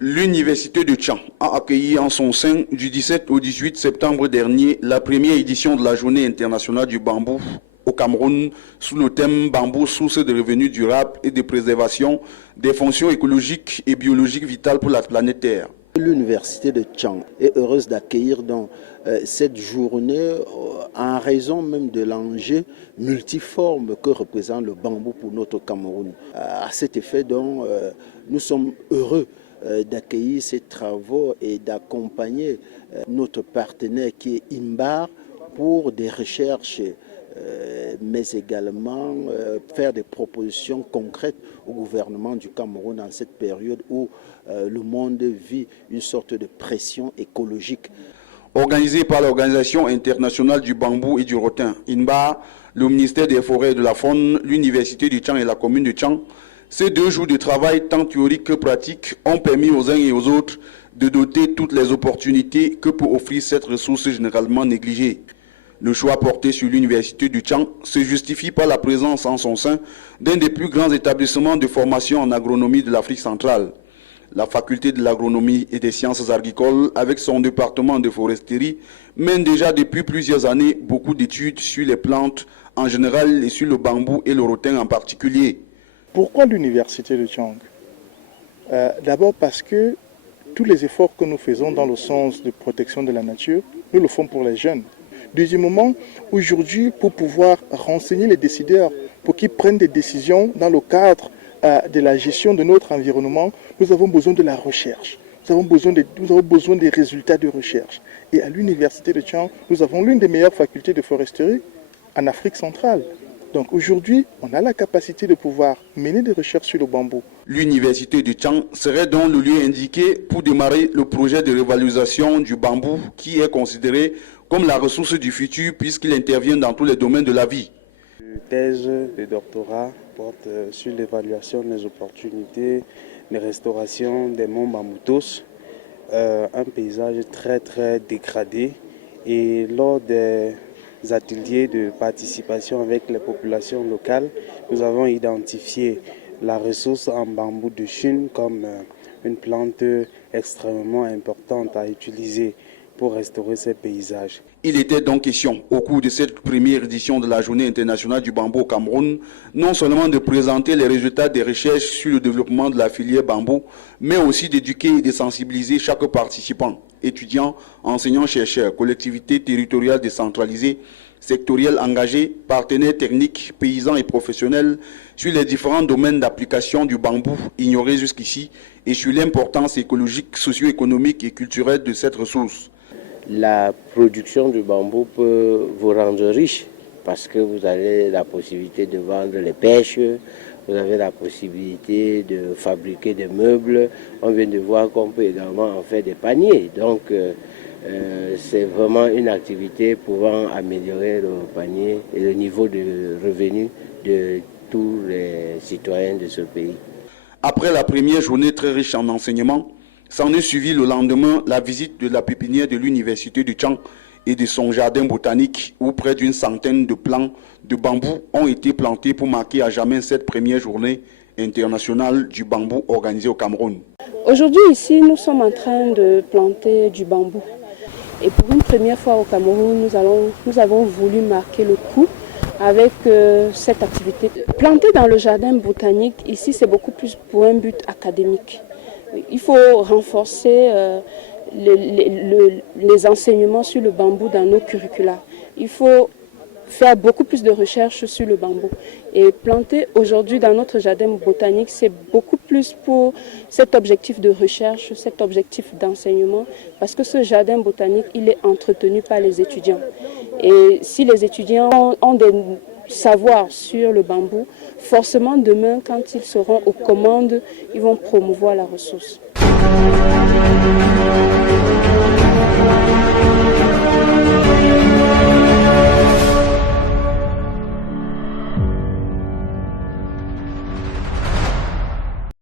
L'Université de Tchang a accueilli en son sein du 17 au 18 septembre dernier la première édition de la Journée internationale du bambou au Cameroun sous le thème Bambou, source de revenus durables et de préservation des fonctions écologiques et biologiques vitales pour la planète Terre. L'Université de Tchang est heureuse d'accueillir cette journée en raison même de l'enjeu multiforme que représente le bambou pour notre Cameroun. À cet effet, donc, nous sommes heureux d'accueillir ces travaux et d'accompagner notre partenaire qui est IMBAR pour des recherches, mais également faire des propositions concrètes au gouvernement du Cameroun en cette période où le monde vit une sorte de pression écologique. Organisé par l'Organisation internationale du bambou et du rotin, INBAR, le ministère des Forêts et de la Faune, l'Université de Tchang et la commune de Tchang, ces 2 jours de travail, tant théorique que pratique, ont permis aux uns et aux autres de doter toutes les opportunités que peut offrir cette ressource généralement négligée. Le choix porté sur l'Université du Tchang se justifie par la présence en son sein d'un des plus grands établissements de formation en agronomie de l'Afrique centrale. La faculté de l'agronomie et des sciences agricoles, avec son département de foresterie, mène déjà depuis plusieurs années beaucoup d'études sur les plantes en général et sur le bambou et le rotin en particulier. Pourquoi l'Université de Tchang? D'abord parce que tous les efforts que nous faisons dans le sens de protection de la nature, nous le faisons pour les jeunes. Deuxièmement, aujourd'hui, pour pouvoir renseigner les décideurs, pour qu'ils prennent des décisions dans le cadre de la gestion de notre environnement, nous avons besoin de la recherche. Nous avons besoin des résultats de recherche. Et à l'Université de Tchang, nous avons l'une des meilleures facultés de foresterie en Afrique centrale. Donc aujourd'hui, on a la capacité de pouvoir mener des recherches sur le bambou. L'Université de Tchang serait donc le lieu indiqué pour démarrer le projet de révalorisation du bambou qui est considéré comme la ressource du futur puisqu'il intervient dans tous les domaines de la vie. La thèse de doctorat porte sur l'évaluation des opportunités de restauration des monts Bamboutos, un paysage très dégradé. Et lors des ateliers de participation avec les populations locales, nous avons identifié la ressource en bambou de Chine comme une plante extrêmement importante à utiliser pour restaurer ces paysages. Il était donc question, au cours de cette première édition de la Journée internationale du bambou au Cameroun, non seulement de présenter les résultats des recherches sur le développement de la filière bambou, mais aussi d'éduquer et de sensibiliser chaque participant, étudiants, enseignants, chercheurs, collectivités territoriales décentralisées, sectorielles engagées, partenaires techniques, paysans et professionnels sur les différents domaines d'application du bambou ignorés jusqu'ici et sur l'importance écologique, socio-économique et culturelle de cette ressource. La production du bambou peut vous rendre riche parce que vous avez la possibilité de vendre les pêches, vous avez la possibilité de fabriquer des meubles. On vient de voir qu'on peut également en faire des paniers. Donc c'est vraiment une activité pouvant améliorer le panier et le niveau de revenus de tous les citoyens de ce pays. Après la première journée très riche en enseignements, s'en est suivi le lendemain la visite de la pépinière de l'Université de Tchang et de son jardin botanique où près d'une centaine de plants de bambou ont été plantés pour marquer à jamais cette première journée internationale du bambou organisée au Cameroun. Aujourd'hui ici, nous sommes en train de planter du bambou. Et pour une première fois au Cameroun, nous avons voulu marquer le coup avec cette activité. Planter dans le jardin botanique, ici, c'est beaucoup plus pour un but académique. Il faut renforcer les enseignements sur le bambou dans nos curricula. Il faut faire beaucoup plus de recherches sur le bambou. Et planter aujourd'hui dans notre jardin botanique, c'est beaucoup plus pour cet objectif de recherche, cet objectif d'enseignement, parce que ce jardin botanique, il est entretenu par les étudiants. Et si les étudiants ont des savoirs sur le bambou, forcément demain, quand ils seront aux commandes, ils vont promouvoir la ressource.